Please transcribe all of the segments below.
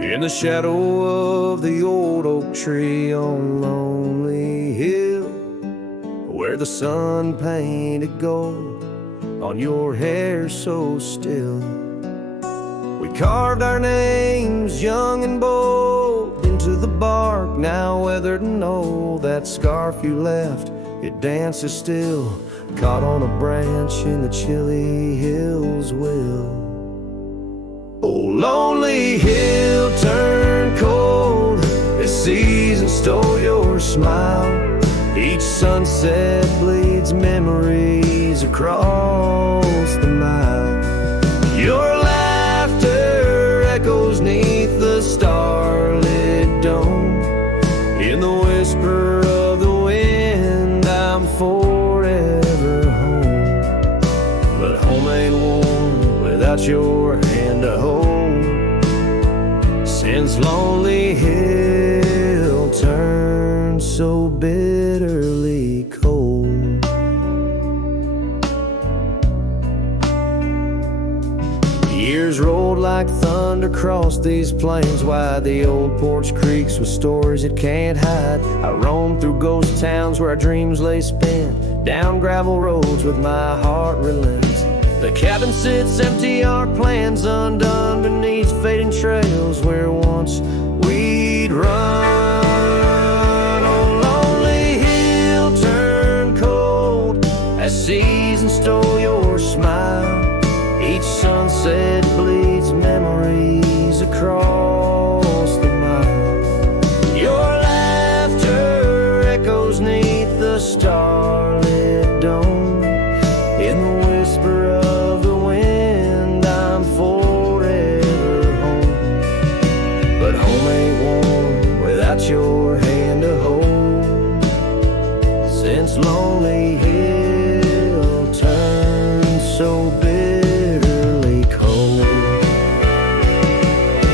In the shadow of the old oak tree on Lonely Hill, where the sun painted gold on your hair so still, we carved our names young and bold into the bark, now weathered and old. That scarf you left, it dances still, caught on a branch in the chilly hills will. Oh, lonely hill turned cold, this season stole your smile. Each sunset bleeds memories across the mile. Your laughter echoes neath the starlit dome. In the whisper of the wind, I'm forever home. But home ain't warm without your hand to hold. Since Lonely Hill turned so bitterly cold. Years rolled like thunder across these plains, wide the old porch creaks with stories it can't hide. I roamed through ghost towns where our dreams lay spent, down gravel roads with my heart relents. The cabin sits empty, our plans undone beneath fading trails where once we'd run. Oh, lonely hill turned cold as season stole your smile. Each sunset bleeds memories across the mile. Your laughter echoes neath the starlit dome. In the whisper of the wind, I'm forever home. But home ain't warm without your hand to hold. Since Lonely Hill turned so bitterly cold.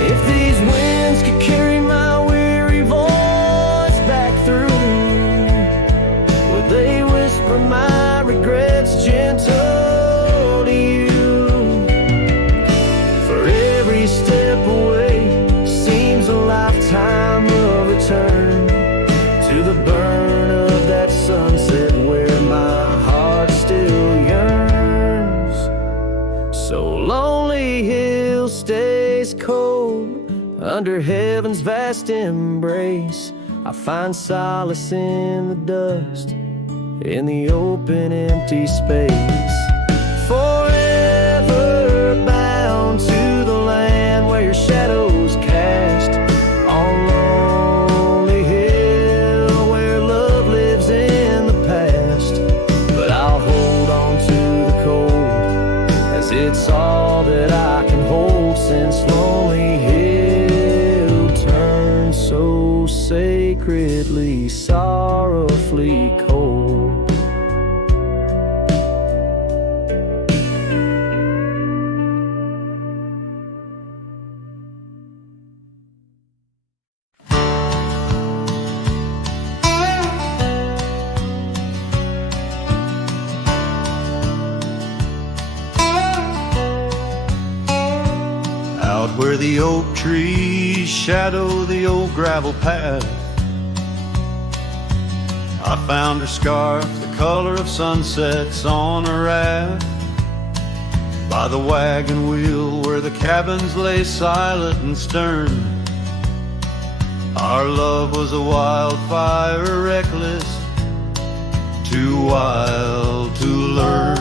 If these winds could carry my weary voice back through, would they whisper my regrets gentle to you? For every step away seems a lifetime of return to the burn of that sunset where my heart still yearns. So Lonely Hill stays cold under heaven's vast embrace. I find solace in the dust, in the open empty space. Forever bound to the land where your shadows cast. On Lonely Hill where love lives in the past. But I'll hold on to the cold as it's all that I can hold. Since Lonely Hill turned so sacredly, sorrowfully cold. Out where the oak trees shadow the old gravel path, I found her scarf, the color of sunsets on a raft. By the wagon wheel where the cabins lay silent and stern, our love was a wildfire, reckless, too wild to learn.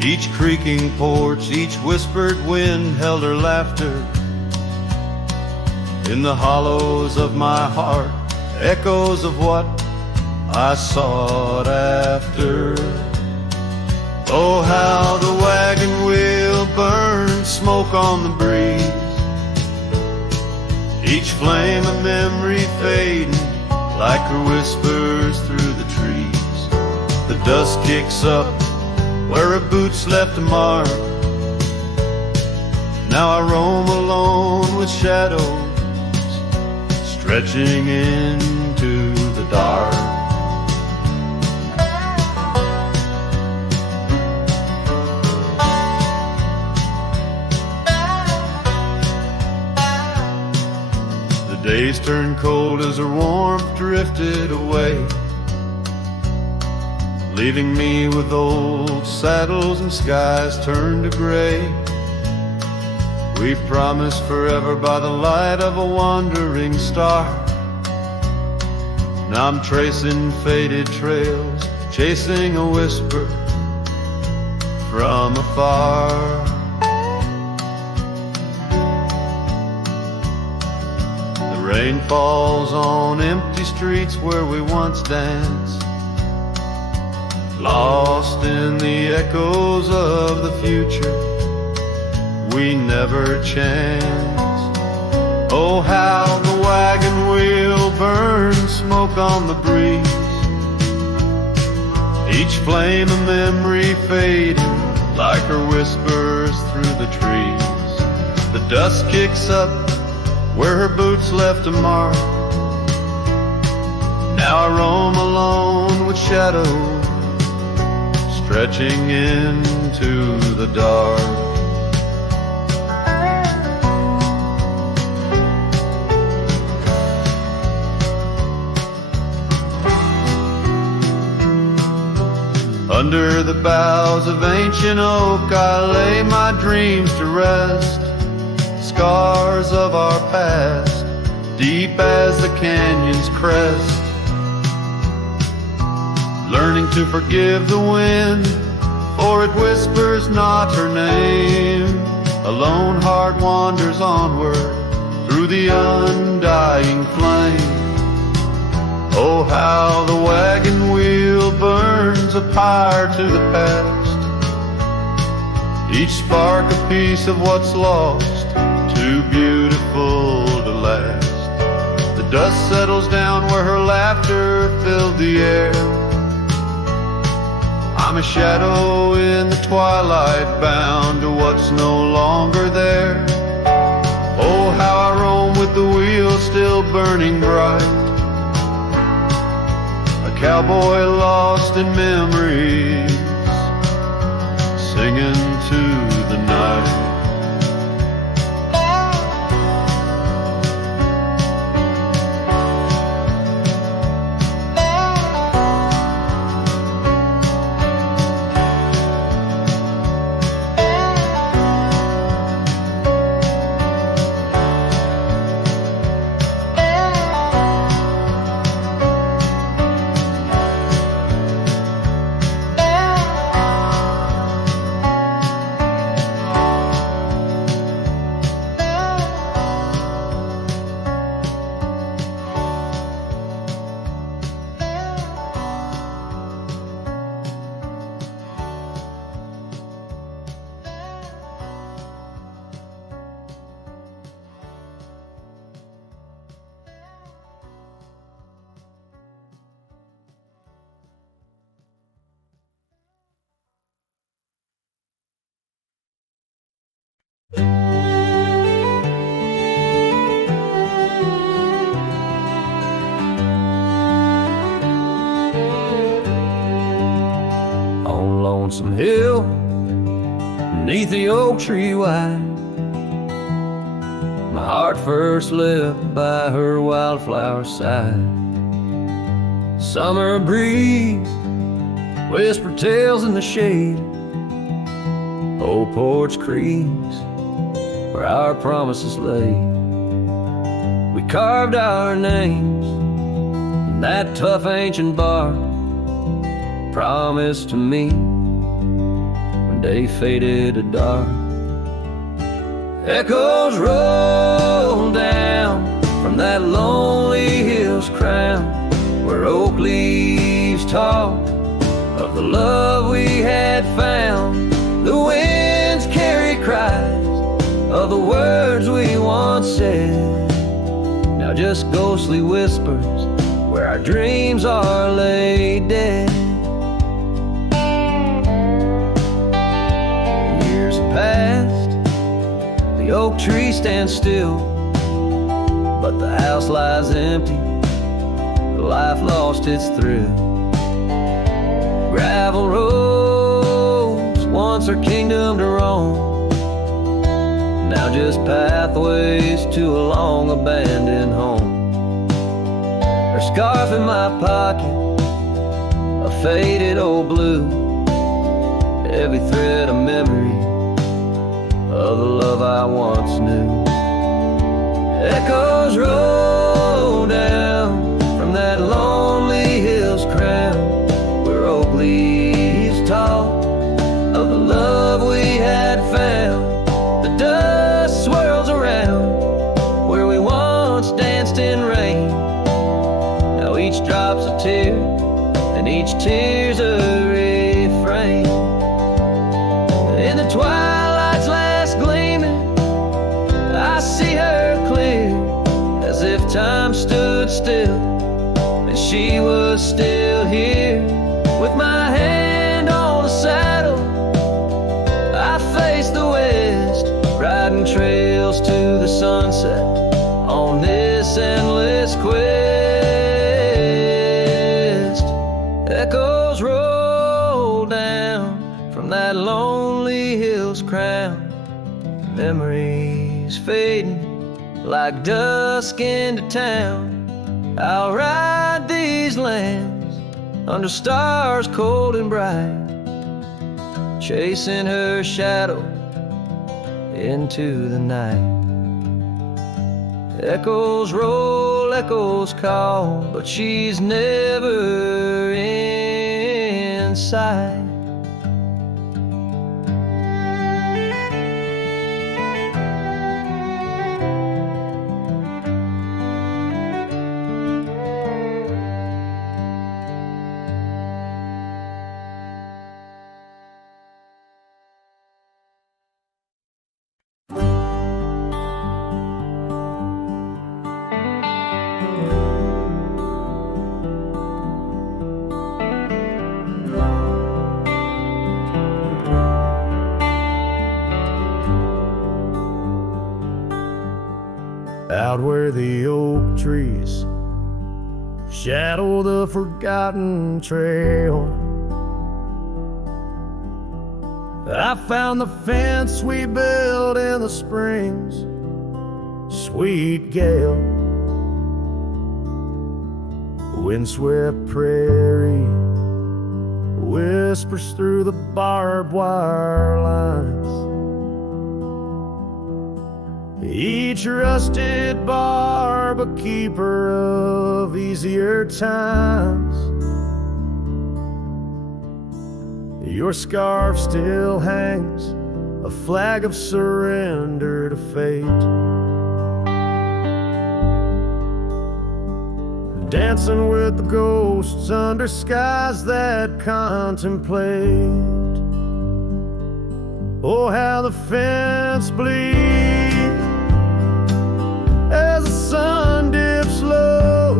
Each creaking porch, each whispered wind held her laughter. In the hollows of my heart, echoes of what I sought after. Oh, how the wagon wheel burned smoke on the breeze, each flame a memory fading like her whispers through the trees. The dust kicks up where her boots left a mark. Now I roam alone with shadows stretching into the dark. Days turned cold as her warmth drifted away, leaving me with old saddles and skies turned to gray. We promised forever by the light of a wandering star. Now I'm tracing faded trails, chasing a whisper from afar. The rain falls on empty streets where we once danced, lost in the echoes of the future we never chanced. Oh, how the wagon wheel burns smoke on the breeze, each flame a memory fading like her whispers through the trees. The dust kicks up where her boots left a mark. Now I roam alone with shadows stretching into the dark. Under the boughs of ancient oak I lay my dreams to rest, scars of our past, deep as the canyon's crest. Learning to forgive the wind, for it whispers not her name. A lone heart wanders onward through the undying flame. Oh, how the wagon wheel burns a pyre to the past, each spark a piece of what's lost, too beautiful to last. The dust settles down where her laughter filled the air. I'm a shadow in the twilight, bound to what's no longer there. Oh, how I roam with the wheel still burning bright, cowboy lost in memories, singing to the night. On Lonesome Hill, beneath the oak tree wide, my heart first left by her wildflower side. Summer breeze whisper tales in the shade, old porch creaks where our promises lay. We carved our names in that tough ancient bark, promised to meet when day faded to dark. Echoes roll down from that lonely hill's crown, where oak leaves talk of the love we had found. The winds carry cries of the words we once said, now just ghostly whispers where our dreams are laid dead. Years have passed, the oak tree stands still, but the house lies empty, life lost its thrill. Gravel roads, once our kingdom to roam, now just pathways to a long abandoned home. her scarf in my pocket, a faded old blue, every thread a memory of the love I once knew. Echoes roll down from that lonely hill's crown, where oak leaves talk of the love we had found. The dust swirls around where we once danced in rain. Now each drop's a tear, and each tear's a refrain. In the twilight's last gleaming, I see her clear, as if time stood still and she was still here. With my hand on the saddle, I face the west, riding trails to the sunset on this endless quest. Echoes roll down from that lonely hill's crown, memories fading like dusk into town. I'll ride these lands under stars cold and bright, chasing her shadow into the night. Echoes roll, echoes call, but she's never in sight. Out where the oak trees shadow the forgotten trail, I found the fence we built in the springs, sweet gale. Windswept prairie whispers through the barbed wire lines. Each rusted barb a keeper of easier times. Your scarf still hangs, a flag of surrender to fate. Dancing with the ghosts under skies that contemplate. Oh, how the fence bleeds as the sun dips low.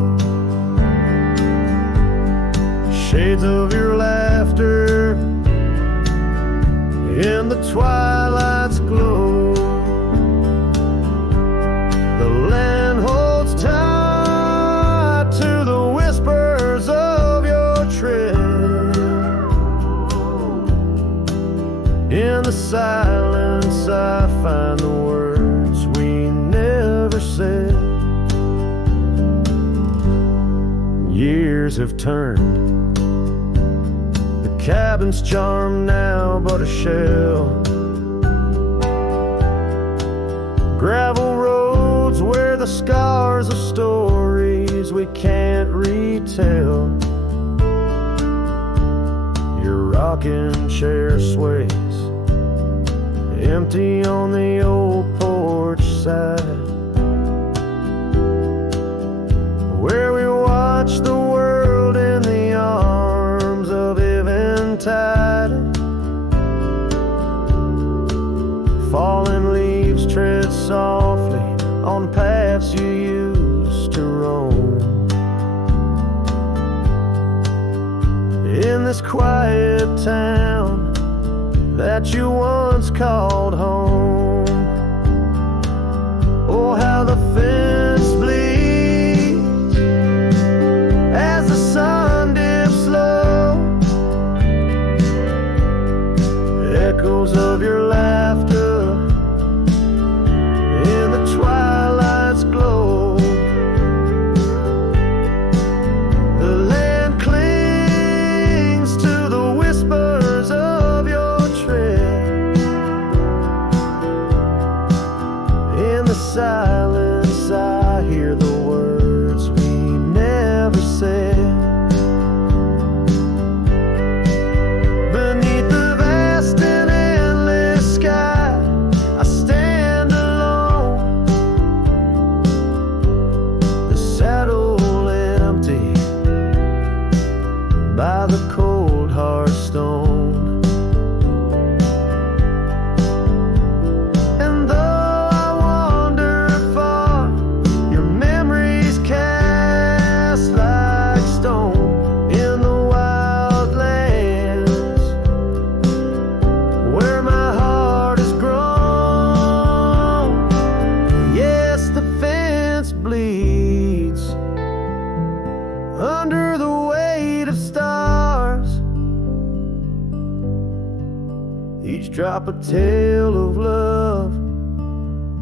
Shades of your laughter in the twilight's glow. The land holds tight to the whispers of your tread. In the silence I find the words we never said. Years have turned, the cabin's charm now but a shell. Gravel roads where the scars of stories we can't retell. Your rocking chair sways empty on the old porch side, where we watch the world in the arms of eventide. Fallen leaves tread softly on paths you used to roam. In this quiet town that you once called home. Oh, how the fence bleeds as the sun dips low. Echoes of your laughter in the twilight's glow. drop a tale of love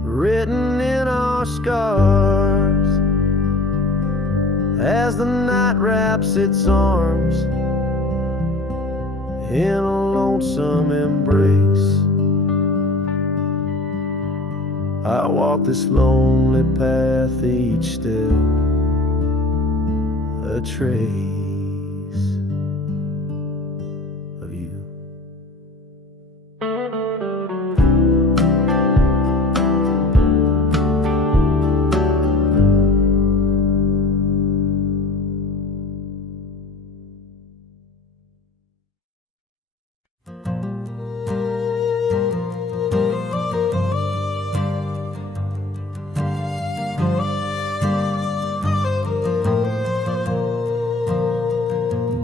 written in our scars as the night wraps its arms in a lonesome embrace. I walk this lonely path, each step a trace of you.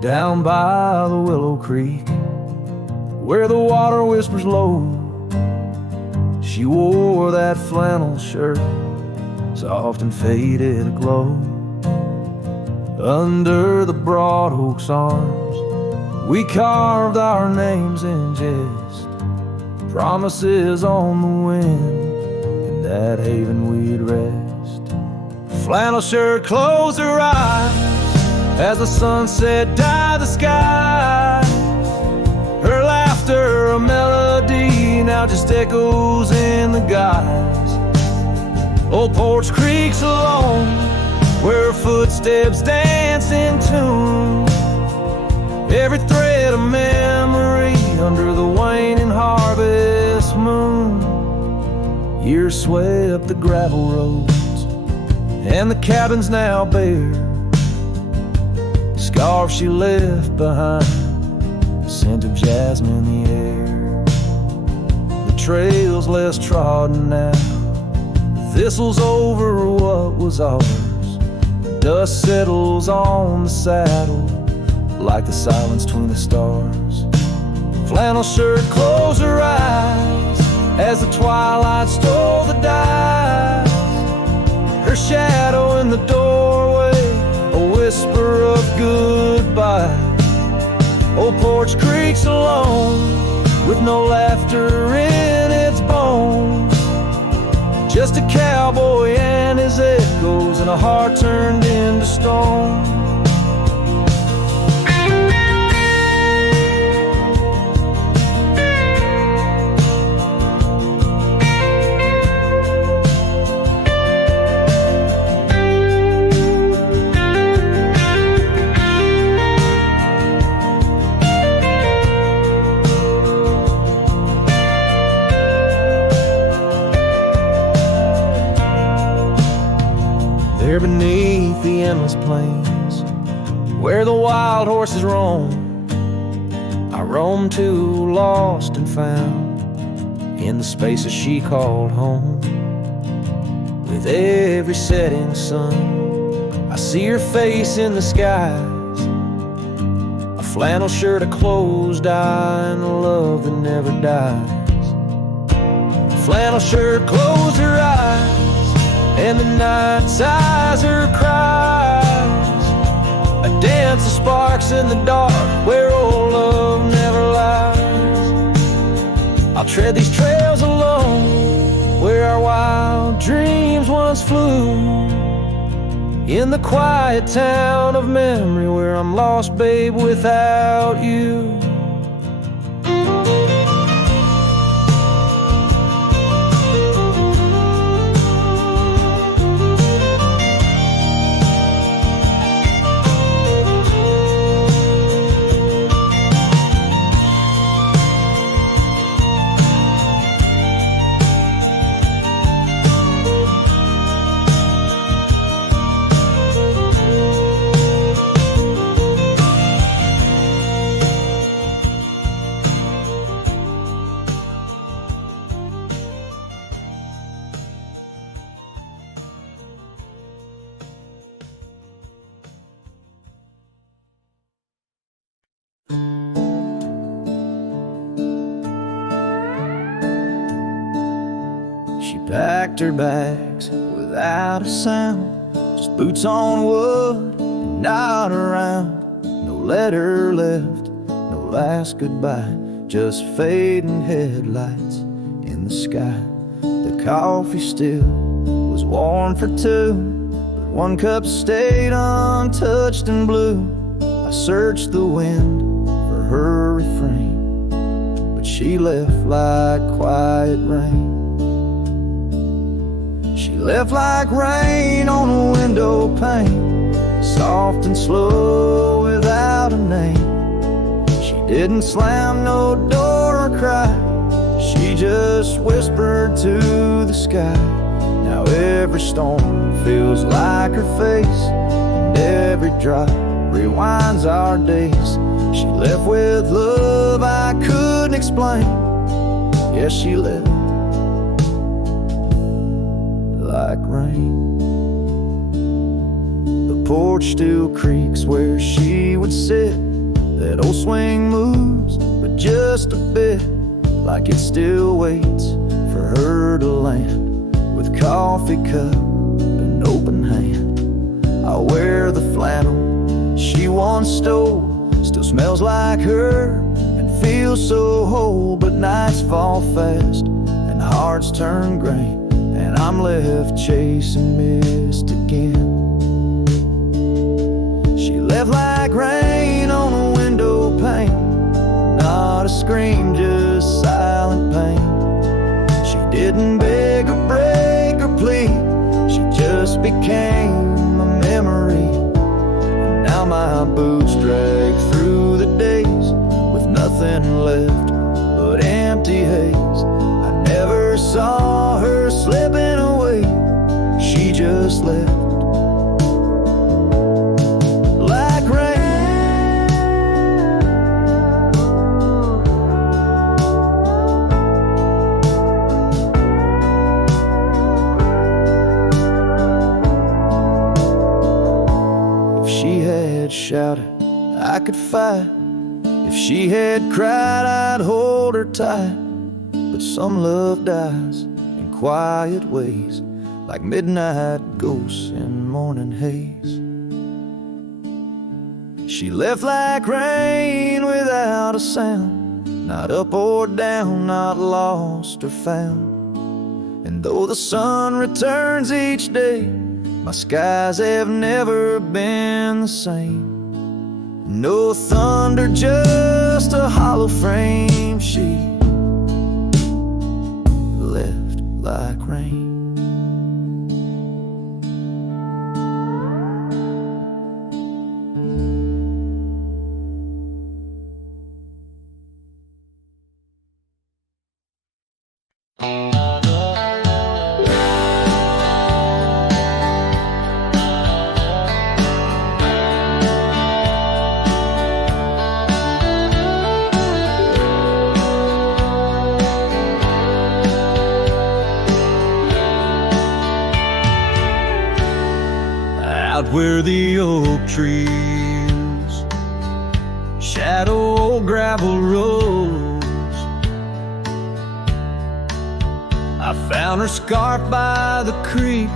Down by the Willow Creek, where the water whispers low, she wore that flannel shirt, soft and faded aglow. Under the broad oak's arms, we carved our names in jest, promises on the wind, in that haven we'd rest. Flannel shirt closed her eyes as the sunset dyed the sky. Her laughter, a melody, now just echoes in the guise. Old Porch Creek's alone, where her footsteps dance in tune. Every thread of memory under the waning harvest moon. Years swept the gravel roads, and the cabin's now bare. Scarf she left behind, the scent of jasmine in the air. The trail's less trodden now, the thistle's over what was ours. The dust settles on the saddle like the silence between the stars. Flannel shirt closed her eyes as the twilight stole the dice. Her shadow in the doorway, a whisper of goodbye. Old Porch Creek's alone, with no laughter in its bones. Just a cowboy and his echoes, and a heart turned into stone. There beneath the endless plains, where the wild horses roam, I roam too, lost and found, in the spaces she called home. With every setting sun, I see her face in the skies. A flannel shirt, a closed eye, and a love that never dies. A flannel shirt closed her eyes, and the night sighs her cries. A dance of sparks in the dark, where old love never lies. I'll tread these trails alone, where our wild dreams once flew. In the quiet town of memory, where I'm lost, babe, without you. Packed her bags without a sound, just boots on wood and not around. No letter left, no last goodbye, just fading headlights in the sky. The coffee still was warm for two, but one cup stayed untouched and blue. I searched the wind for her refrain, but she left like quiet rain. She left like rain on a window pane, soft and slow without a name. She didn't slam no door or cry, she just whispered to the sky. Now every storm feels like her face, and every drop rewinds our days. She left with love I couldn't explain. Yes, she left like rain. The porch still creaks where she would sit. That old swing moves, but just a bit, like it still waits for her to land. With coffee cup and open hand, I'll wear the flannel she once stole. Still smells like her and feels so whole. But nights fall fast and hearts turn gray, and I'm left chasing mist again. She left like rain on a window pane, not a scream, just silent pain. She didn't beg or break or plead, she just became a memory. And now my boots drag through the days with nothing left but empty haze. I never saw her slipping away, she just left like rain. If she had shouted, I could fight. If she had cried, I'd hold her tight. But some love dies in quiet ways, like midnight ghosts in morning haze. She left like rain without a sound, not up or down, not lost or found. And though the sun returns each day, my skies have never been the same. No thunder, just a hollow frame. She left like rain. Where the oak trees shadow old gravel roads, I found her scarf by the creek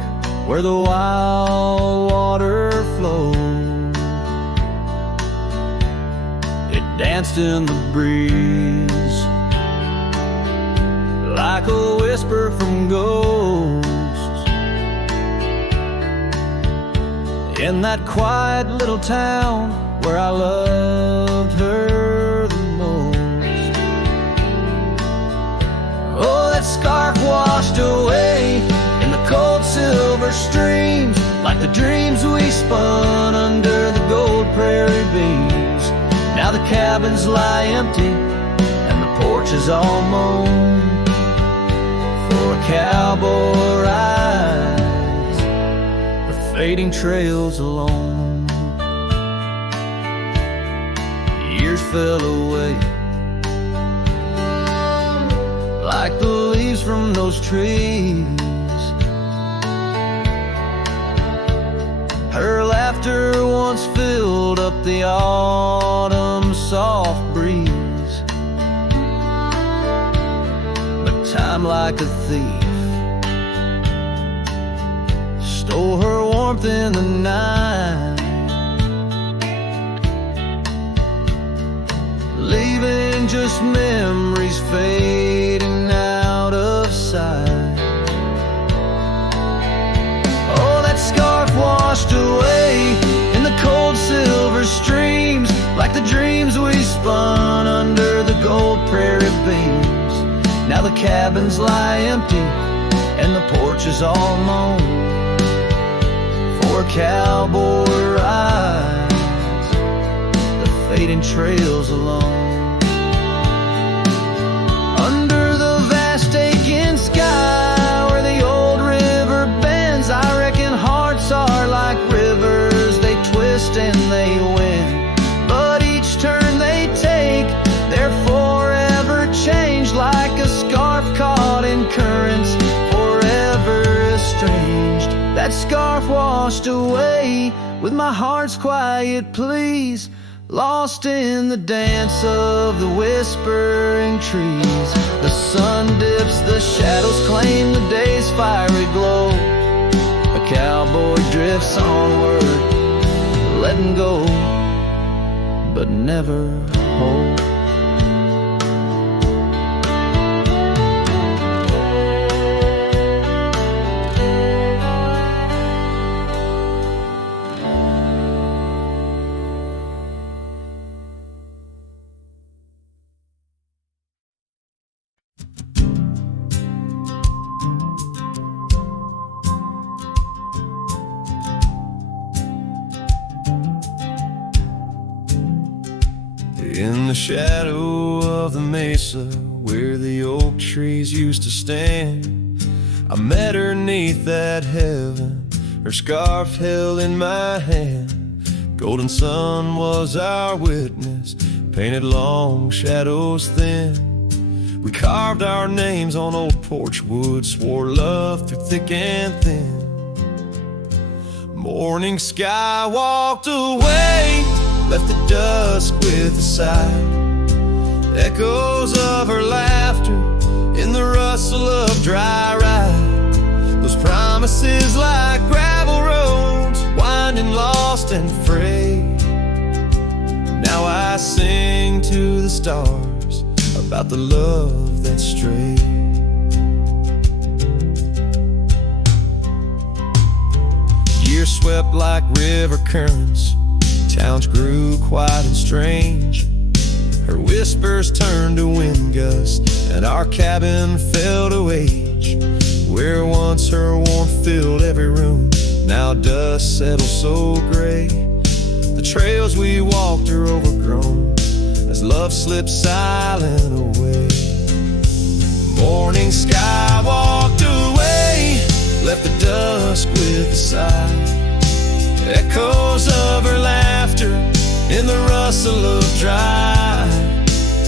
where the wild water flowed. It danced in the breeze like a whisper from ghosts. In that quiet little town where I loved her the most. Oh, that scarf washed away in the cold silver streams, like the dreams we spun under the gold prairie beams. Now the cabins lie empty and the porch is all mown for a cowboy ride, fading trails alone. Years fell away like the leaves from those trees. Her laughter once filled up the autumn soft breeze, but time like a thief stole her warmth in the night, leaving just memories dreams we spun under the gold prairie beams. Now the cabins lie empty and the porch is all mown for a cowboy rides the fading trails alone. Under the vast aching sky where the old river bends, I reckon hearts are like rivers, they twist and they win. But each turn they take, they're forever changed, like a scarf caught in currents, forever estranged. That scarf washed away with my heart's quiet pleas, lost in the dance of the whispering trees. The sun dips, the shadows claim the day's fiery glow. A cowboy drifts onward, letting go, but never hold. In the shadow of the mesa where the oak trees used to stand, I met her 'neath that heaven, her scarf held in my hand. Golden sun was our witness, painted long shadows thin. We carved our names on old porch wood, swore love through thick and thin. Morning sky walked away, left the dusk with a sigh. Echoes of her laughter in the rustle of dry ride. Those promises like gravel roads, winding lost and frayed. Now I sing to the stars about the love that strayed. Years swept like river currents, towns grew quiet and strange. Her whispers turned to wind gusts, and our cabin fell to age. Where once her warmth filled every room, now dust settles so gray. The trails we walked are overgrown as love slips silent away. Morning sky walked away, left the dusk with a sigh. Echoes of her laughter in the rustle of dry.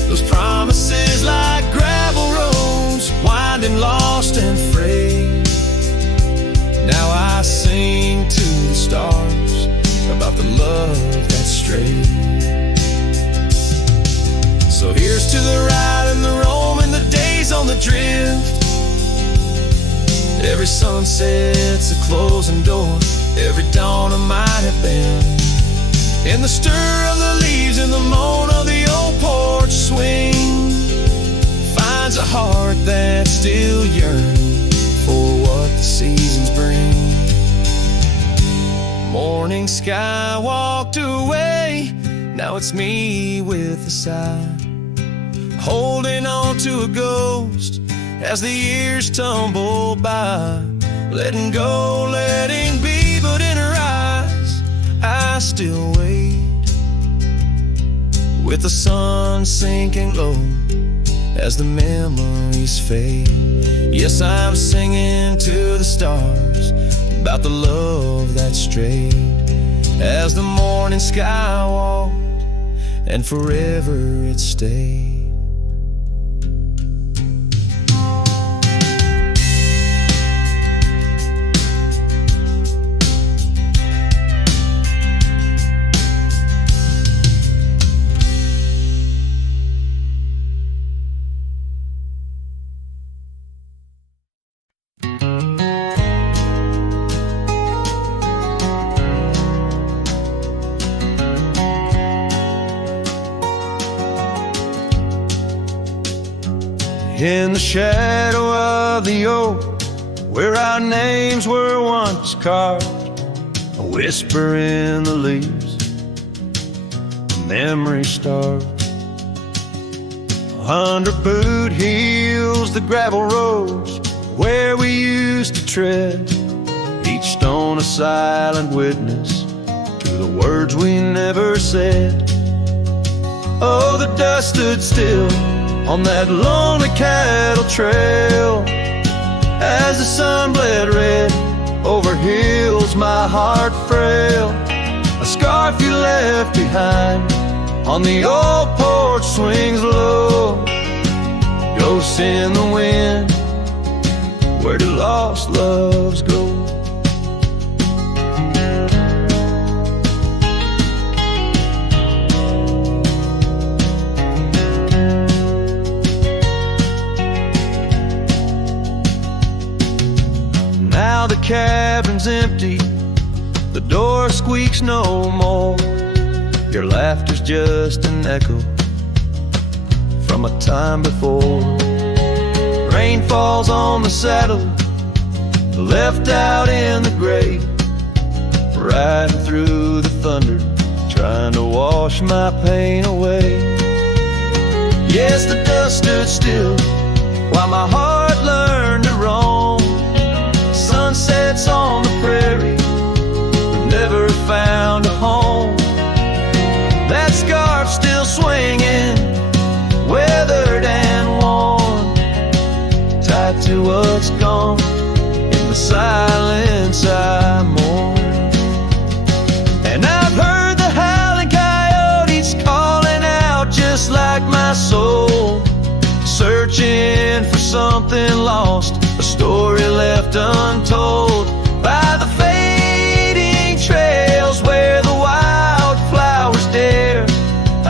Those promises like gravel roads, winding lost and frayed. Now I sing to the stars about the love that strayed. So here's to the ride and the roam and the days on the drift. Every sunset's a closing door, every dawn I might have been. In the stir of the leaves and the moan of the old porch swing, finds a heart that's still yearning for what the seasons bring. Morning sky walked away, now it's me with a sigh, holding on to a ghost as the years tumble by. Letting go, letting be, but in her eyes I still wait, with the sun sinking low as the memories fade. Yes, I'm singing to the stars about the love that strayed, as the morning sky walked and forever it stayed. In the shadow of the oak, where our names were once carved, a whisper in the leaves, memories start. Under boot heels, the gravel roads where we used to tread, each stone a silent witness to the words we never said. Oh, the dust stood still on that lonely cattle trail as the sun bled red over hills my heart frail. A scarf you left behind on the old porch swings low. Ghosts in the wind, where do lost loves go? Now the cabin's empty, the door squeaks no more. Your laughter's just an echo from a time before. Rain falls on the saddle, left out in the gray, riding through the thunder, trying to wash my pain away. Yes, the dust stood still while my heart learned to roam. Sunsets on the prairie, but never found a home. That scarf still swinging, weathered and worn, tied to what's gone. In the silence I mourn. And I've heard the howling coyotes calling out just like my soul, searching for something lost, a story left untold by the fading trails where the wildflowers dare.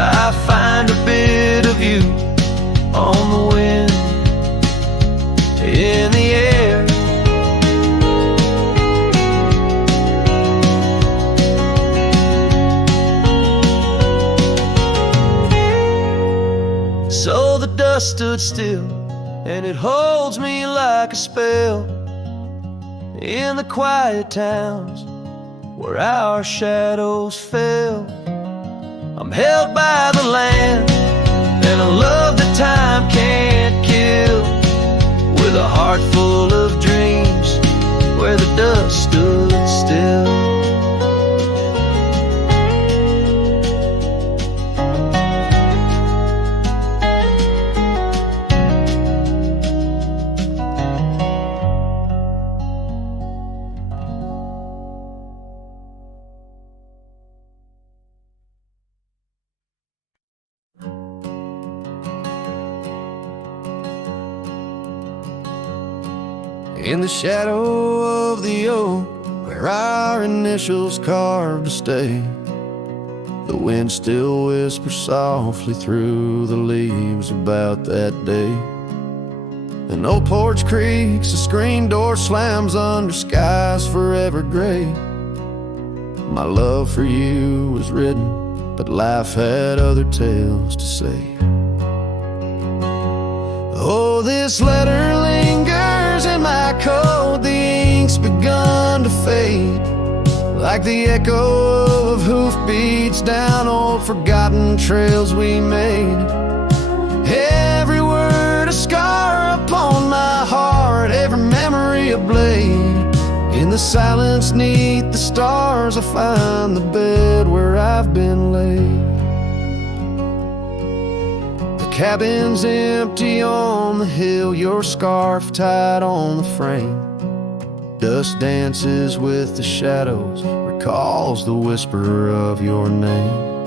I find a bit of you on the wind, in the air. So the dust stood still, and it holds me like a spell in the quiet towns where our shadows fell. I'm held by the land and a love that time can't kill, with a heart full of dreams where the dust stood still. In the shadow of the oak, where our initials carved to stay, the wind still whispers softly through the leaves about that day. An old porch creaks, a screen door slams under skies forever gray. My love for you was written, but life had other tales to say. Oh, this letter lingers in my coat, the ink's begun to fade, like the echo of hoofbeats down old forgotten trails we made. Every word a scar upon my heart, every memory a blade. In the silence neath the stars I find the bed where I've been laid. The cabin's empty on the hill, your scarf tied on the frame. Dust dances with the shadows, recalls the whisper of your name.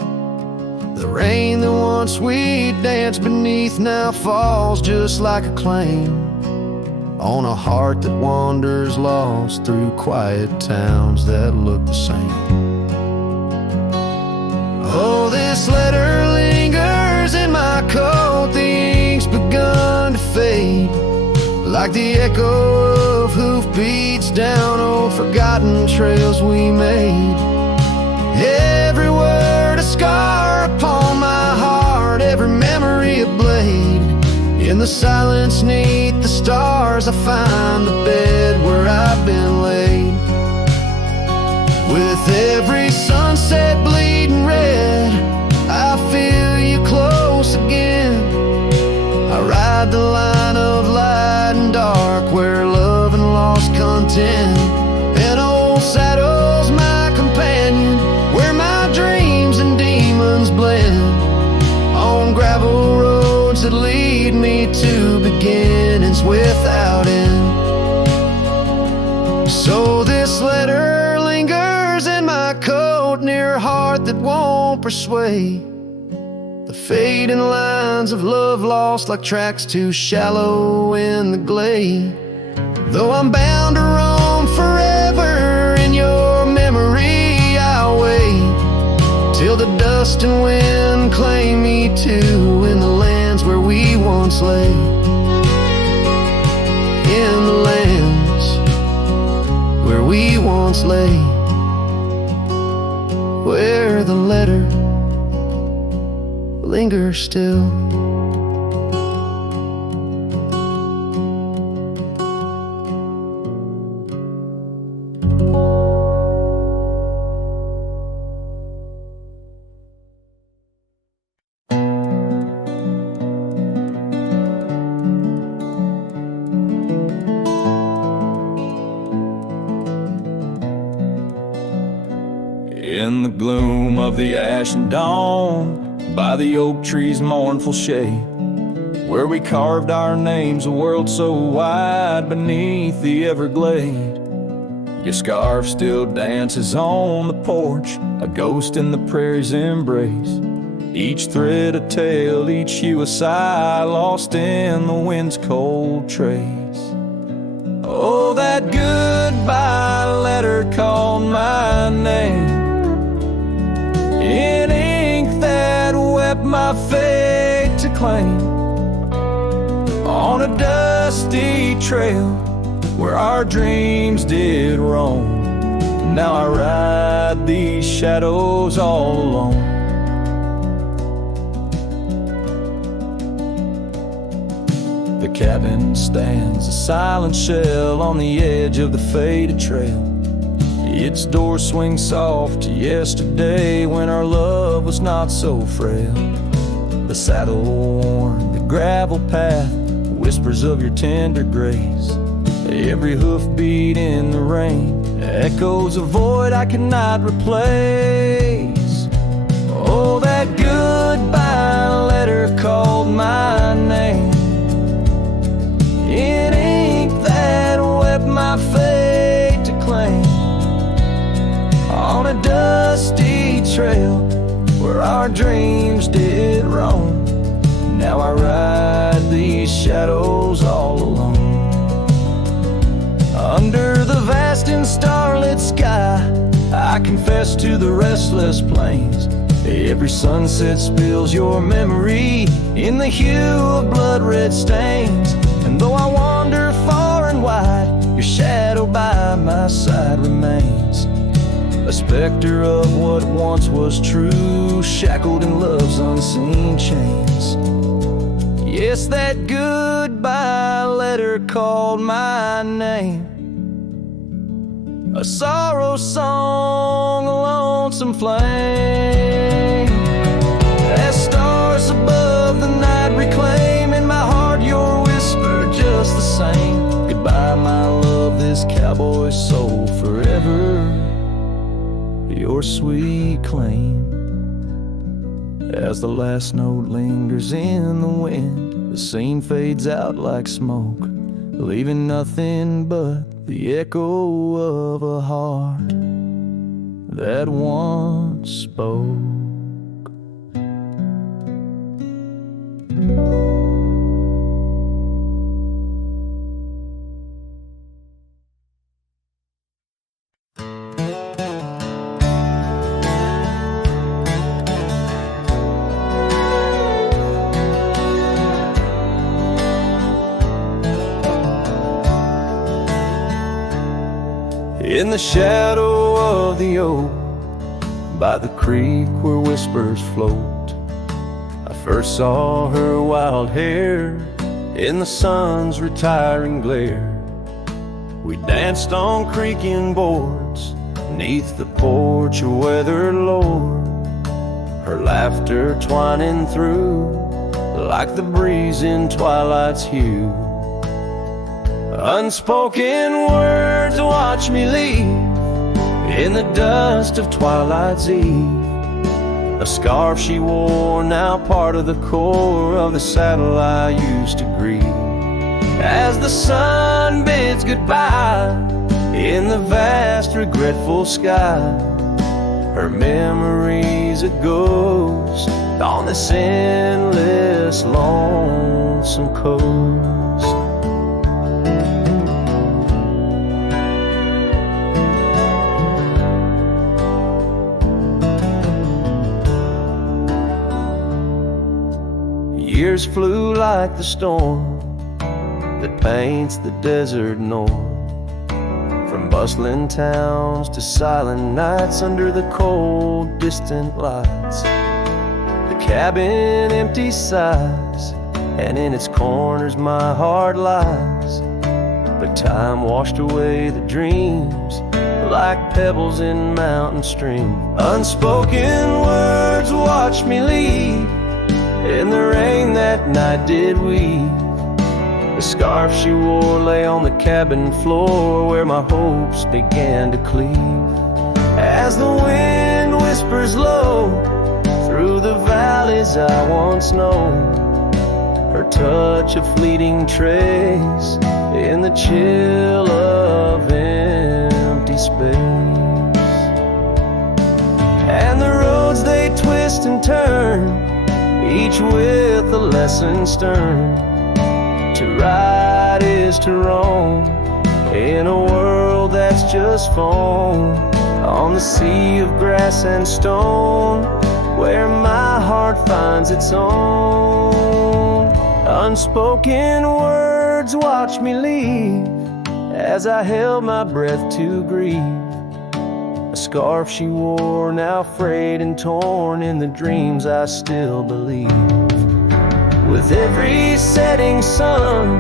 The rain that once we danced beneath now falls just like a claim on a heart that wanders lost through quiet towns that look the same. Oh, this letter lingers in my coat, the ink's begun to fade, like the echo of hoofbeats down old forgotten trails we made. Every word a scar upon my heart, every memory a blade. In the silence neath the stars I find the bed where I've been laid. With every sunset bleeding red, I heart that won't persuade. The fading lines of love lost like tracks too shallow in the glade. Though I'm bound to roam forever in your memory, I'll wait till the dust and wind claim me too in the lands where we once lay. In the lands where we once lay, where the letter lingers still. In the gloom of the ashen dawn, by the oak tree's mournful shade, where we carved our names, a world so wide beneath the Everglade. Your scarf still dances on the porch, a ghost in the prairie's embrace. Each thread a tale, each hue a sigh, lost in the wind's cold trace. Oh, that goodbye letter called my name in ink that wept my fate to claim. On a dusty trail where our dreams did roam, now I ride these shadows all alone. The cabin stands a silent shell on the edge of the faded trail. Its door swings soft to yesterday when our love was not so frail. The saddle worn, the gravel path, whispers of your tender grace. Every hoofbeat in the rain echoes a void I cannot replace. Oh, that goodbye letter called my name in ink that wept my fate to claim. On a dusty trail where our dreams did roam, now I ride these shadows all alone. Under the vast and starlit sky, I confess to the restless plains. Every sunset spills your memory in the hue of blood-red stains. And though I wander far and wide, your shadow by my side remains, a specter of what once was true, shackled in love's unseen chains. Yes, that goodbye letter called my name, a sorrow song, a lonesome flame. As stars above the night reclaim in my heart your whisper just the same. Goodbye, my love, this cowboy soul forever your sweet claim. As the last note lingers in the wind, the scene fades out like smoke, leaving nothing but the echo of a heart that once spoke. In the shadow of the oak, by the creek where whispers float, I first saw her wild hair in the sun's retiring glare. We danced on creaking boards neath the porch of weathered lore, her laughter twining through like the breeze in twilight's hue. Unspoken words watch me leave in the dust of twilight's eve. A scarf she wore, now part of the core of the saddle I used to grieve. As the sun bids goodbye in the vast regretful sky, Her memory's a ghost on this endless, lonesome coast. Years flew like the storm that paints the desert north. From bustling towns to silent nights under the cold, distant lights. The cabin empty sighs, and in its corners my heart lies. But time washed away the dreams like pebbles in mountain stream. Unspoken words watched me leave. In the rain that night did weep. The scarf she wore lay on the cabin floor where my hopes began to cleave. As the wind whispers low through the valleys I once known, her touch a fleeting trace in the chill of empty space. And the roads they twist and turn, each with a lesson stern. To ride is to roam in a world that's just foam, on the sea of grass and stone where my heart finds its own. Unspoken words watch me leave as I held my breath to grieve. A scarf she wore now frayed and torn in the dreams I still believe. With every setting sun,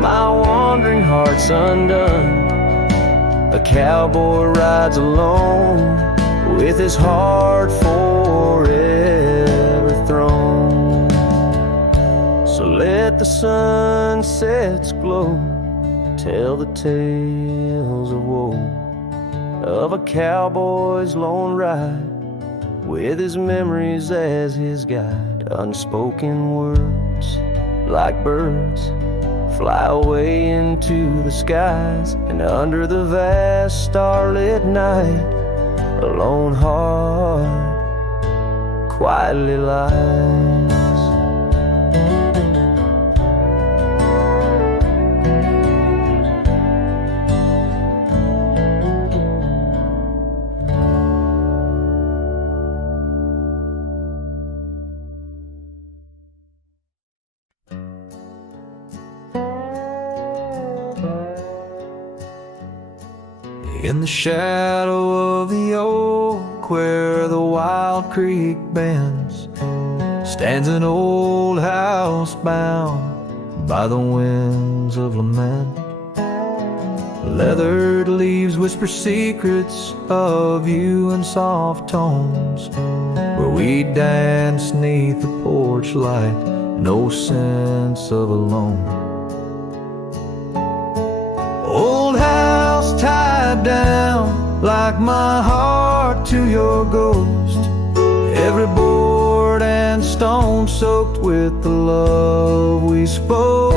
my wandering heart's undone. A cowboy rides alone with his heart forever thrown. So let the sunsets glow, tell the tales of woe, of a cowboy's lone ride with his memories as his guide. Unspoken words, like birds, fly away into the skies, and under the vast starlit night, a lone heart quietly lies. In the shadow of the oak where the wild creek bends, stands an old house bound by the winds of lament. Leathered leaves whisper secrets of you in soft tones, where we dance 'neath the porch light, no sense of alone. Old house tied down like my heart to your ghost, every board and stone soaked with the love we spoke.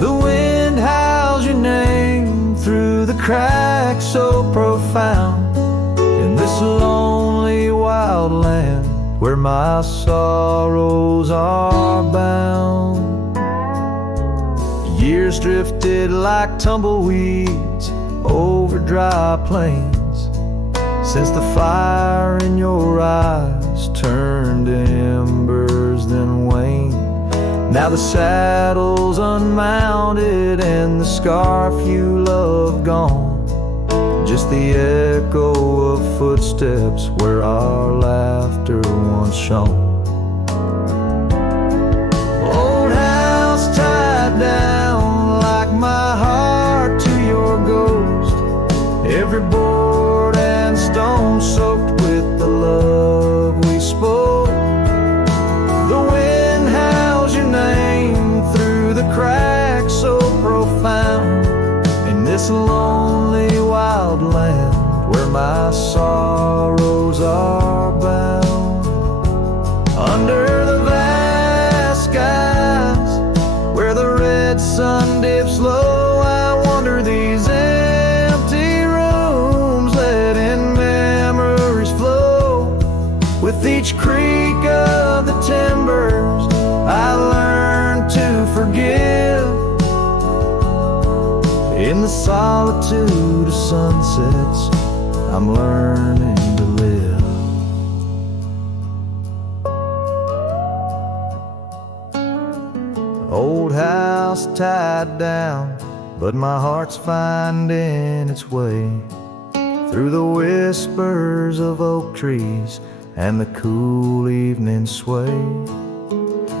The wind howls your name through the cracks so profound, in this lonely wild land where my sorrows are bound. Years drifted like tumbleweeds over dry plains, since the fire in your eyes turned to embers then waned. Now the saddle's unmounted and the scarf you love gone, just the echo of footsteps where our laughter once shone. Old house tied down like my heart to your ghost, every board and stone soaked with the love we spoke. The wind howls your name through the cracks so profound, in this lonely wild land where my sorrows are bound. With each creak of the timbers, I learned to forgive. In the solitude of sunsets, I'm learning to live. Old house tied down, but my heart's finding its way through the whispers of oak trees and the cool evening sway.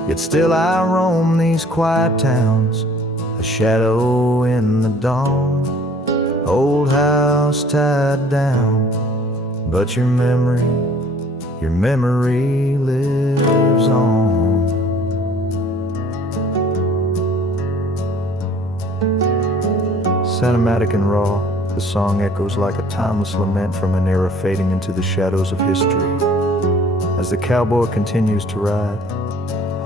Yet still I roam these quiet towns, a shadow in the dawn. Old house tied down, but your memory lives on. Cinematic and raw, the song echoes like a timeless lament from an era fading into the shadows of history. As the cowboy continues to ride,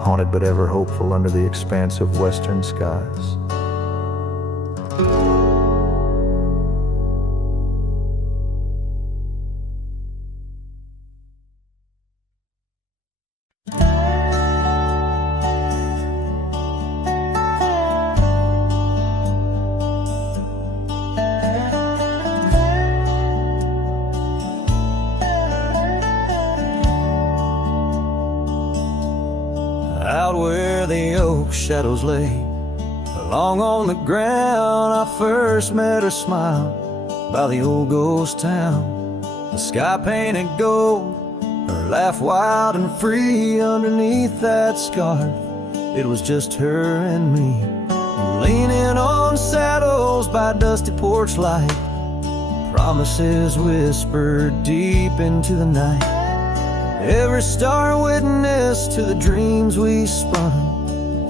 haunted but ever hopeful under the expanse of western skies. Out where the oak shadows lay, along on the ground, I first met her smile by the old ghost town. The sky painted gold, her laugh wild and free underneath that scarf. It was just her and me, leaning on saddles by dusty porch light. Promises whispered deep into the night. Every star witness to the dreams we spun.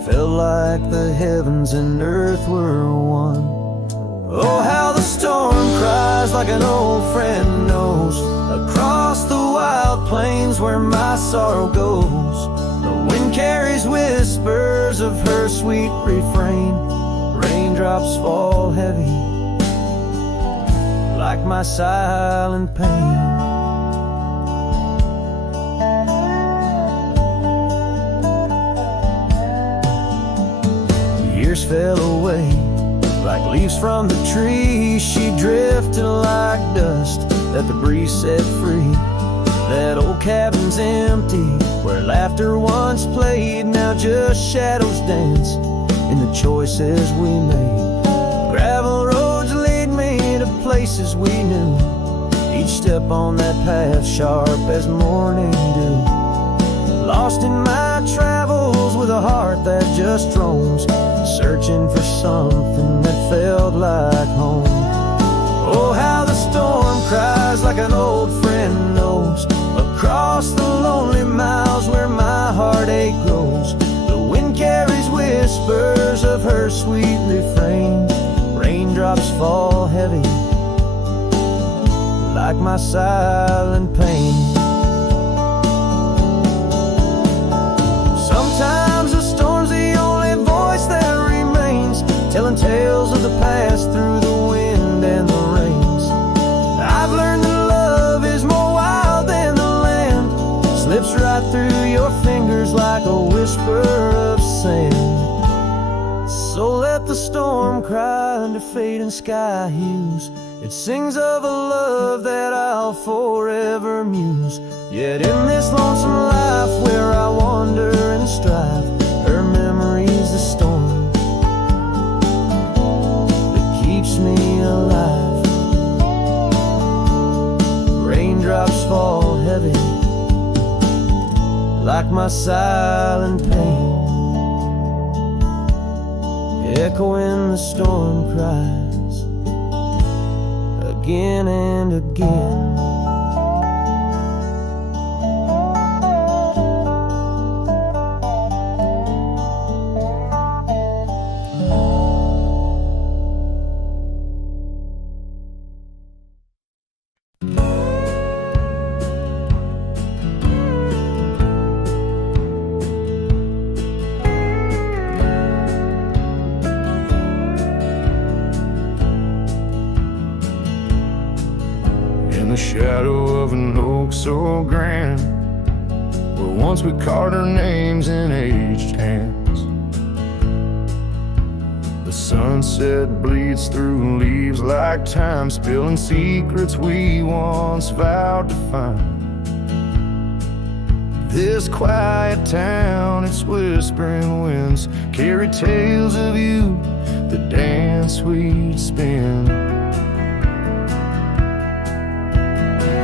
Felt like the heavens and earth were one. Oh, how the storm cries like an old friend knows, across the wild plains where my sorrow goes. The wind carries whispers of her sweet refrain. Raindrops fall heavy like my silent pain. Years fell away like leaves from the tree. She drifted like dust that the breeze set free. That old cabin's empty, where laughter once played. Now just shadows dance in the choices we made. Gravel roads lead me to places we knew. Each step on that path sharp as morning dew. Lost in my travels with a heart that just roams, searching for something that felt like home. Oh, how the storm cries like an old friend knows, across the lonely miles where my heartache grows. The wind carries whispers of her sweet refrain. Raindrops fall heavy like my silent pain. Sometimes the storm's the only voice that remains, telling tales of the past through the wind and the rains. I've learned that love is more wild than the land, slips right through your fingers like a whisper of sand. So let the storm cry under fading sky hues. It sings of a love that I'll forever muse. Yet in this lonesome life where I wander and strive, her memory's the storm that keeps me alive. Raindrops fall heavy like my silent pain, echoing the storm cries again and again. In the shadow of an oak so grand, where once we carved our names in aged hands. The sunset bleeds through leaves like time, spilling secrets we once vowed to find. This quiet town, its whispering winds carry tales of you, the dance we'd spin.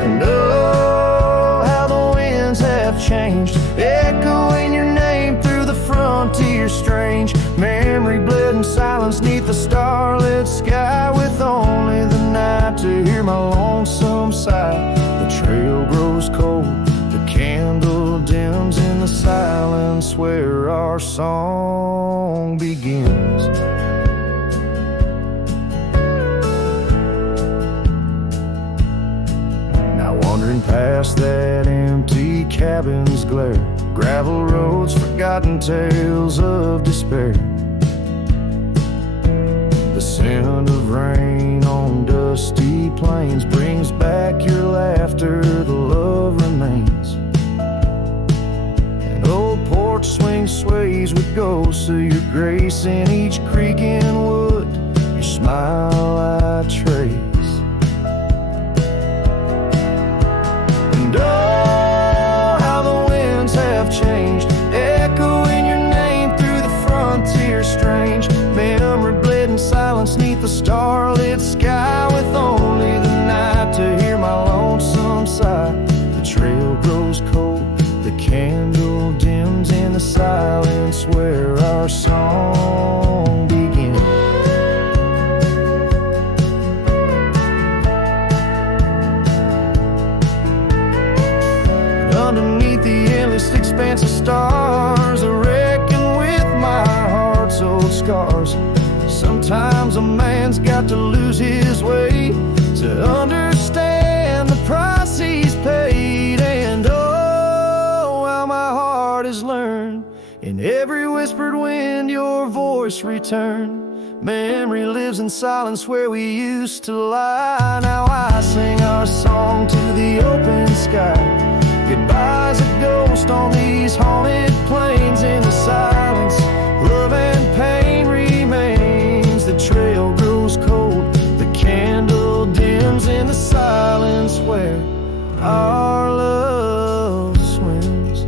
And oh, how the winds have changed, echoing your name through the frontier strange. Memory bled in silence neath the starlit sky, with only the night to hear my lonesome sigh. The trail grows cold, the candle dims in the silence where our song begins. Now wandering past that empty cabin's glare, gravel roads, forgotten tales of despair. The scent of rain on dusty plains brings back your laughter, the love remains. An old porch swing sways with ghosts of your grace in each creak in wood, your smile I trace. And oh, how the winds have changed, echoing your name through the frontier strange. Memory bled in silence neath the starlit sky, with only the night to hear my lonesome sigh. The trail grows cold, the candle dims in the silence where our song begins. Underneath the endless expanse of stars, I reckon with my heart's old scars. Sometimes a man's got to lose his way to understand the price he's paid. And oh, how my heart has learned, in every whispered wind your voice returned. Memory lives in silence where we used to lie. Now I sing our song to the open sky. Goodbye's a ghost on these haunted plains. In the silence, love and pain remains. The trail grows cold, the candle dims in the silence where our love swims.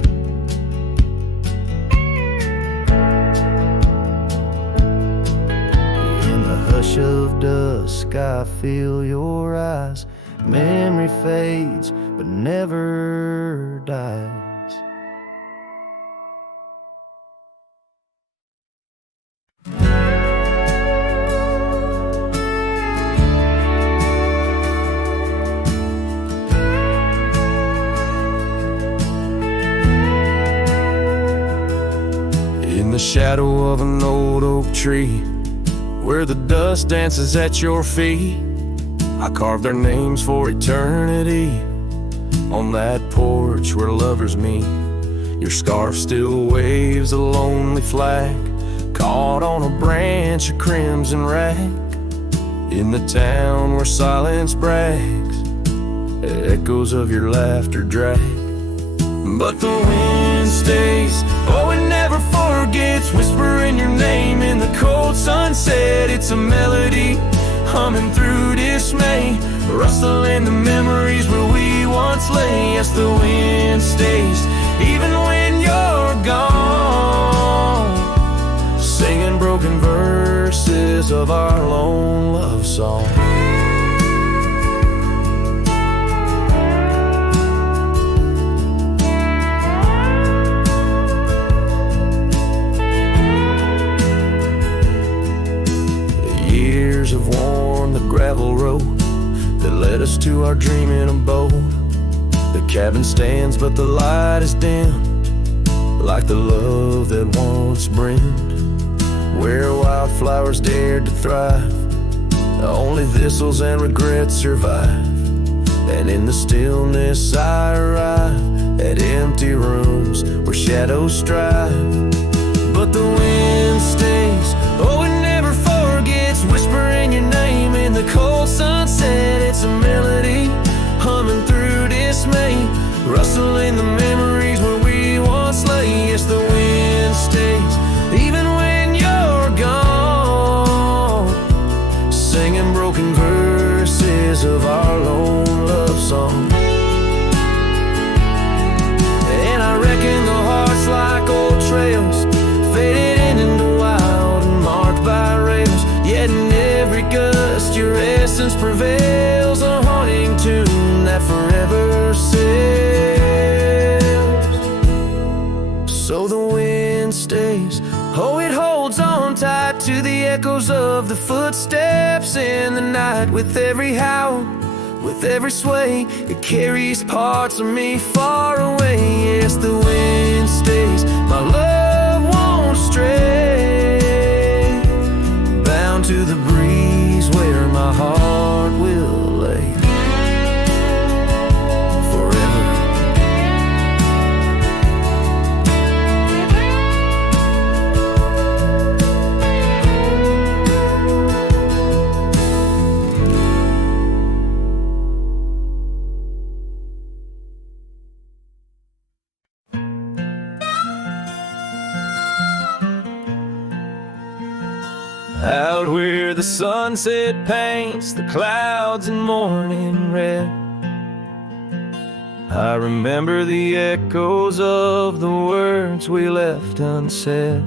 In the hush of dusk I feel your eyes. Memory fades but never dies. In the shadow of an old oak tree, where the dust dances at your feet, I carved our names for eternity. On that porch where lovers meet, your scarf still waves a lonely flag, caught on a branch of crimson rag. In the town where silence brags, echoes of your laughter drag. But the wind stays, oh it never forgets, whispering your name in the cold sunset. It's a melody humming through dismay, rustling the memories where we once lay. Yes, the wind stays, even when you're gone, singing broken verses of our lone love song. The years have worn the gravel road that led us to our dreaming abode. The cabin stands, but the light is dim, like the love that once brimmed. Where wildflowers dared to thrive, only thistles and regrets survive. And in the stillness I arrive at empty rooms where shadows strive. But the wind stays, oh it never forgets, whispering your name in the cold sunset. It's a melody humming through dismay, rustling the memories where we echoes of the footsteps in the night. With every howl, with every sway, it carries parts of me far away. Yes, the wind stays, my love won't stray, bound to the breeze where my heart will lay forever. Out where the sunset paints the clouds in morning red, I remember the echoes of the words we left unsaid.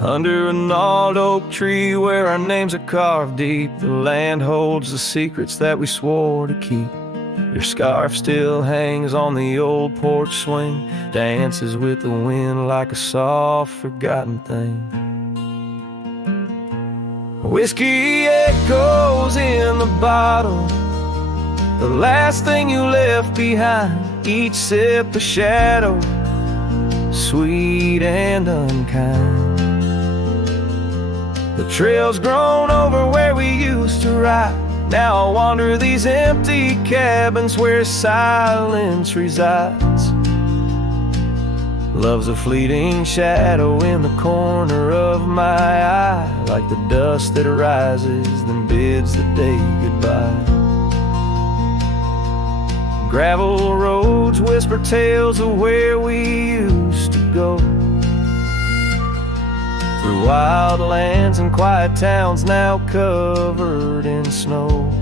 Under an old oak tree where our names are carved deep, the land holds the secrets that we swore to keep. Your scarf still hangs on the old porch swing, dances with the wind like a soft forgotten thing. Whiskey echoes in the bottle, the last thing you left behind. Each sip a shadow, sweet and unkind. The trail's grown over where we used to ride. Now I wander these empty cabins where silence resides. Love's a fleeting shadow in the corner of my eye, like the dust that rises then bids the day goodbye. Gravel roads whisper tales of where we used to go, through wild lands and quiet towns now covered in snow.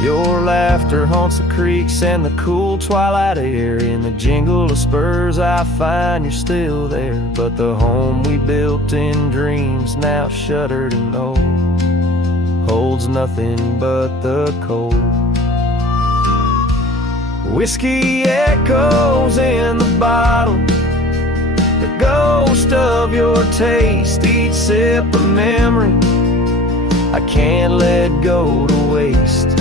Your laughter haunts the creeks and the cool twilight air. In the jingle of spurs I find you're still there, but the home we built in dreams, now shuttered and old, holds nothing but the cold. Whiskey echoes in the bottle, the ghost of your taste. Each sip a memory I can't let go to waste.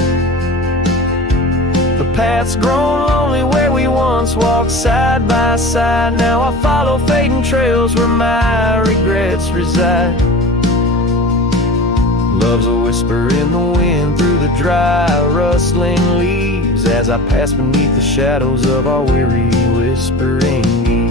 The path's grown lonely where we once walked side by side. Now I follow fading trails where my regrets reside. Love's a whisper in the wind through the dry, rustling leaves, as I pass beneath the shadows of our weary whispering ease.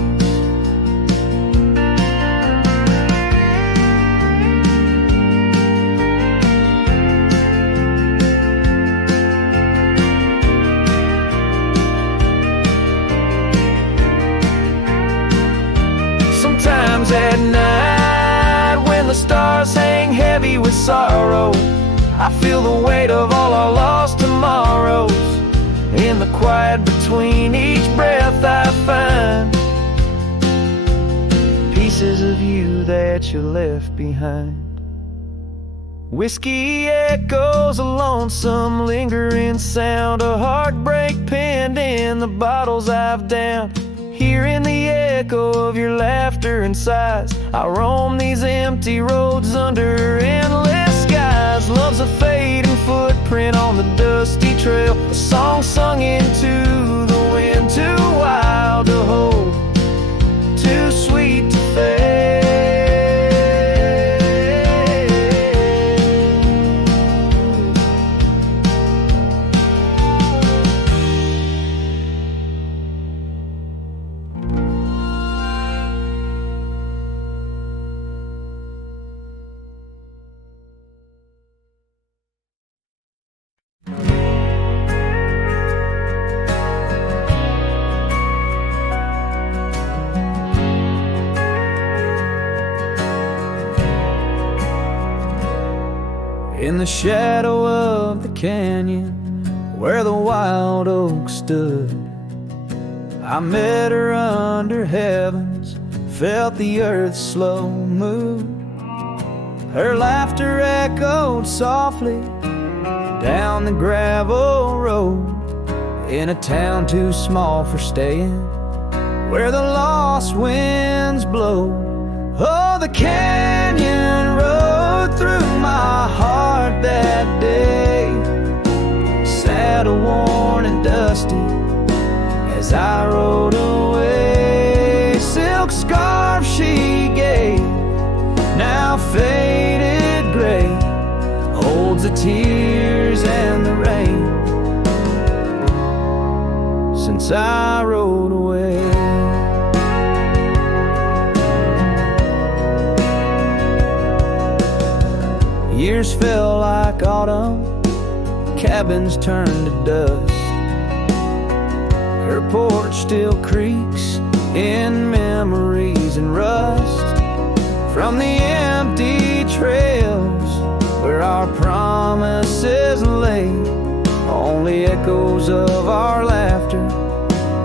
At night, when the stars hang heavy with sorrow, I feel the weight of all our lost tomorrows. In the quiet between each breath I find pieces of you that you left behind. Whiskey echoes, a lonesome lingering sound, a heartbreak penned in the bottles I've downed. Hearing the echo of your laughter and sighs, I roam these empty roads under endless skies. Love's a fading footprint on the dusty trail, a song sung into the wind, too wild to hold, too sweet to fail. In the shadow of the canyon where the wild oak stood, I met her under heavens, felt the earth's slow move. Her laughter echoed softly down the gravel road, in a town too small for staying, where the lost winds blow. Oh, the canyon rode through my heart that day, saddle worn and dusty as I rode away. Silk scarf she gave, now faded gray, holds the tears and the rain since I rode away. Years fell like autumn, cabins turned to dust. Her porch still creaks in memories and rust from the empty trails where our promises lay. Only echoes of our laughter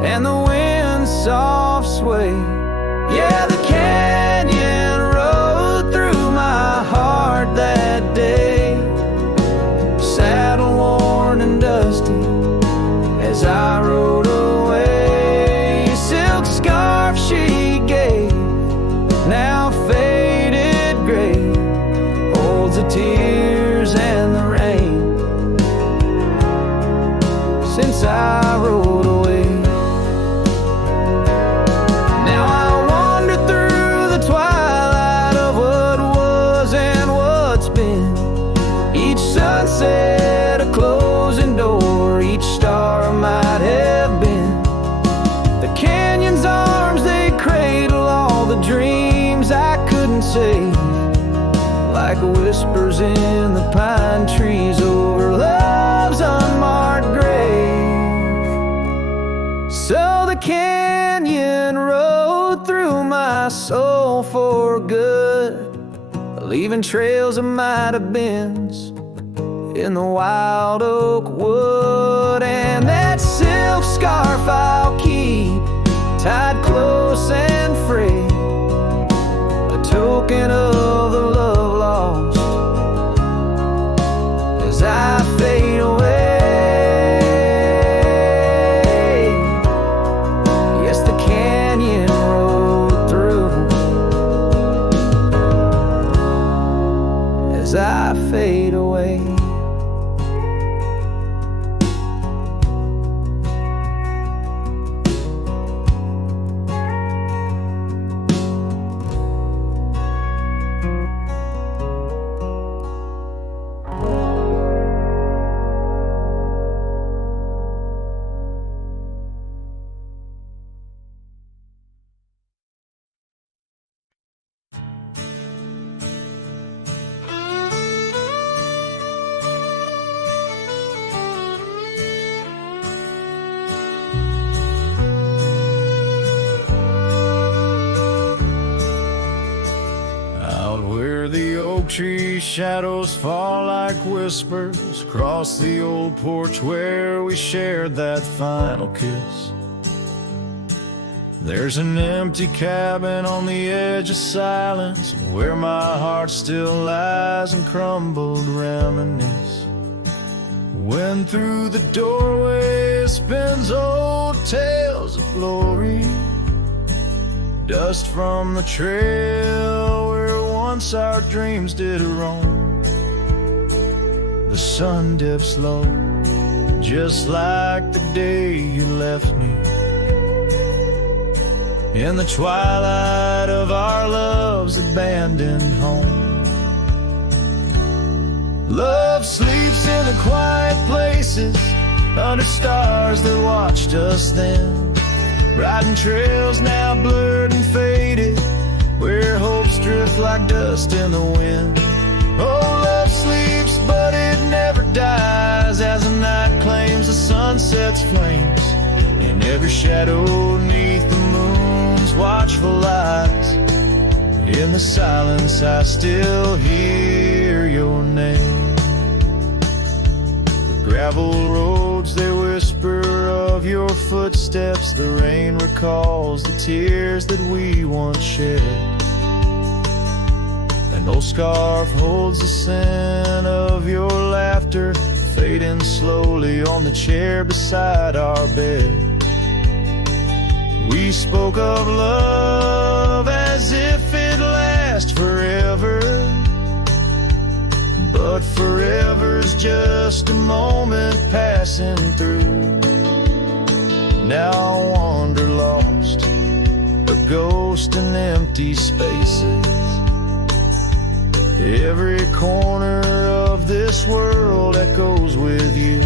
and the wind's soft sway. Yeah, the canyon rode through my heart that day, saddle worn and dusty as I rode away. Silk scarf she gave, now faded gray, holds the tears and the rain since I rode away. Now I wander through the twilight of what was and what's been. Each sunset a closing door, each star might have been. The canyon's arms, they cradle all the dreams I couldn't save, like whispers in the pine trees over love's unmarked grave. So the canyon rode through my soul for good, leaving trails of might have beens in the wild oak wood. And that silk scarf I'll keep tied close and free, a token of the love lost as I fade away. Yes, the canyon rode through as I fade away. Tree shadows fall like whispers across the old porch where we shared that final kiss. There's an empty cabin on the edge of silence where my heart still lies and crumbled reminisce. When through the doorway spins old tales of glory, dust from the trail where once our dreams did roam. The sun dips low, just like the day you left me, in the twilight of our love's abandoned home. Love sleeps in the quiet places, under stars that watched us then, riding trails now blurred and faded, where hopes drift like dust in the wind. Oh, love sleeps, but it never dies, as the night claims the sunset's flames, in every shadow neath the moon's watchful eyes. In the silence I still hear your name. The gravel roads, they whisper of your footsteps. The rain recalls the tears that we once shed. An old scarf holds the scent of your laughter, fading slowly on the chair beside our bed. We spoke of love as if it lasts forever, but forever's just a moment passing through. Now I wander lost, a ghost in empty spaces. Every corner of this world echoes with you.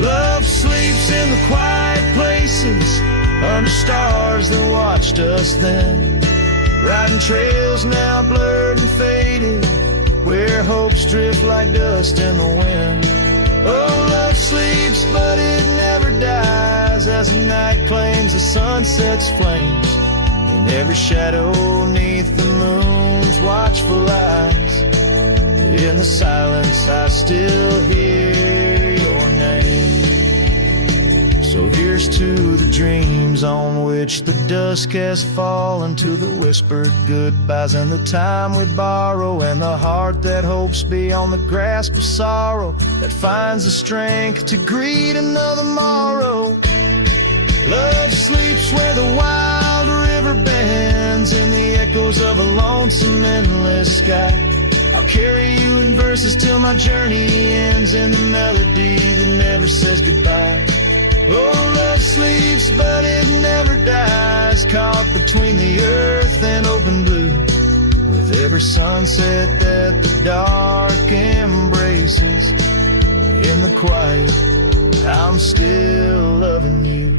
Love sleeps in the quiet places, under stars that watched us then, riding trails now blurred and faded, where hopes drift like dust in the wind. Oh, love sleeps, but it never dies, as the night claims the sunset's flames, and every shadow neath the moon's watchful eyes. In the silence I still hear your name. So here's to the dreams on which the dusk has fallen, to the whispered goodbyes and the time we borrow, and the heart that hopes beyond the grasp of sorrow, that finds the strength to greet another morrow. Love sleeps where the wild river bends, in the echoes of a lonesome endless sky. I'll carry you in verses till my journey ends, in the melody that never says goodbye. Oh, love sleeps, but it never dies, caught between the earth and open blue, with every sunset that the dark embraces. In the quiet, I'm still loving you.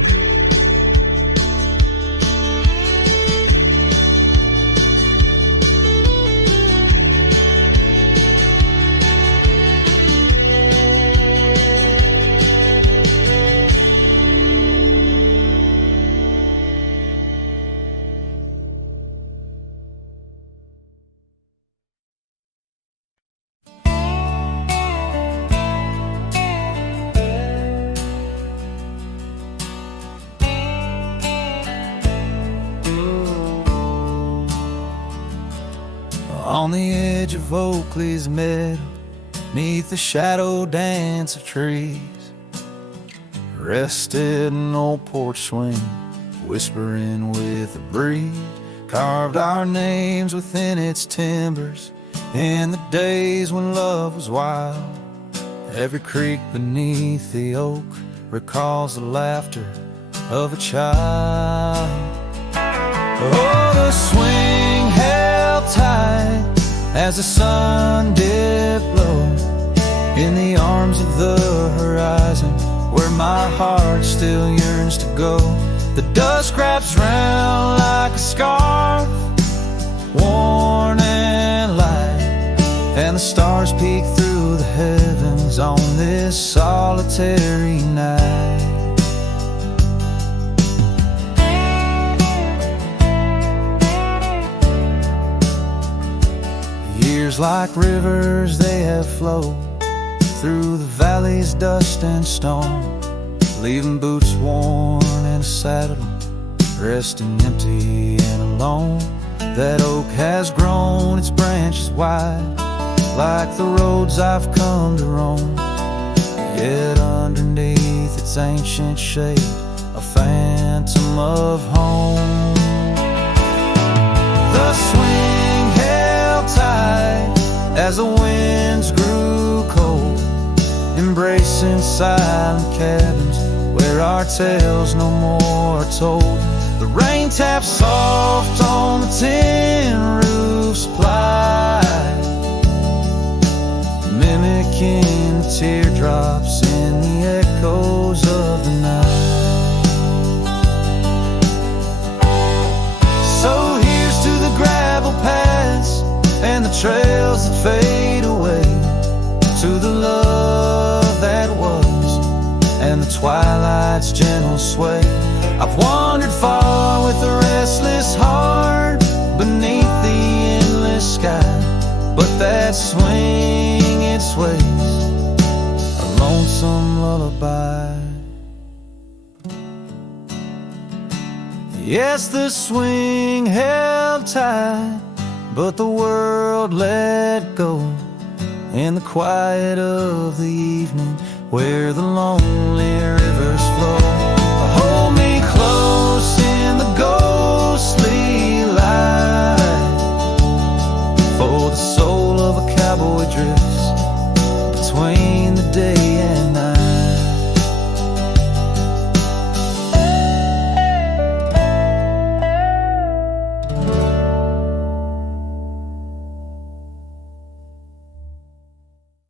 On the edge of Oakley's meadow, neath the shadow dance of trees, rested an old porch swing, whispering with the breeze, carved our names within its timbers, in the days when love was wild. Every creek beneath the oak recalls the laughter of a child. Oh, the swing held tight as the sun dipped low, in the arms of the horizon, where my heart still yearns to go. The dust wraps round like a scarf, worn and light, and the stars peek through the heavens on this solitary night. Years like rivers they have flowed through the valley's dust and stone, leaving boots worn and a saddle, resting empty and alone. That oak has grown its branches wide, like the roads I've come to roam, yet underneath its ancient shade, a phantom of home. The swing held tight as the winds grew cold, embracing silent cabins where our tales no more are told. The rain taps soft on the tin roof's ply, mimicking the teardrops in the echoes of the night. So here's to the gravel paths and the trails that fade away, to the love that was and the twilight's gentle sway. I've wandered far with a restless heart beneath the endless sky, but that swing it sways, a lonesome lullaby. Yes, the swing held tight, but the world let go in the quiet of the evening, where the lonely rivers flow.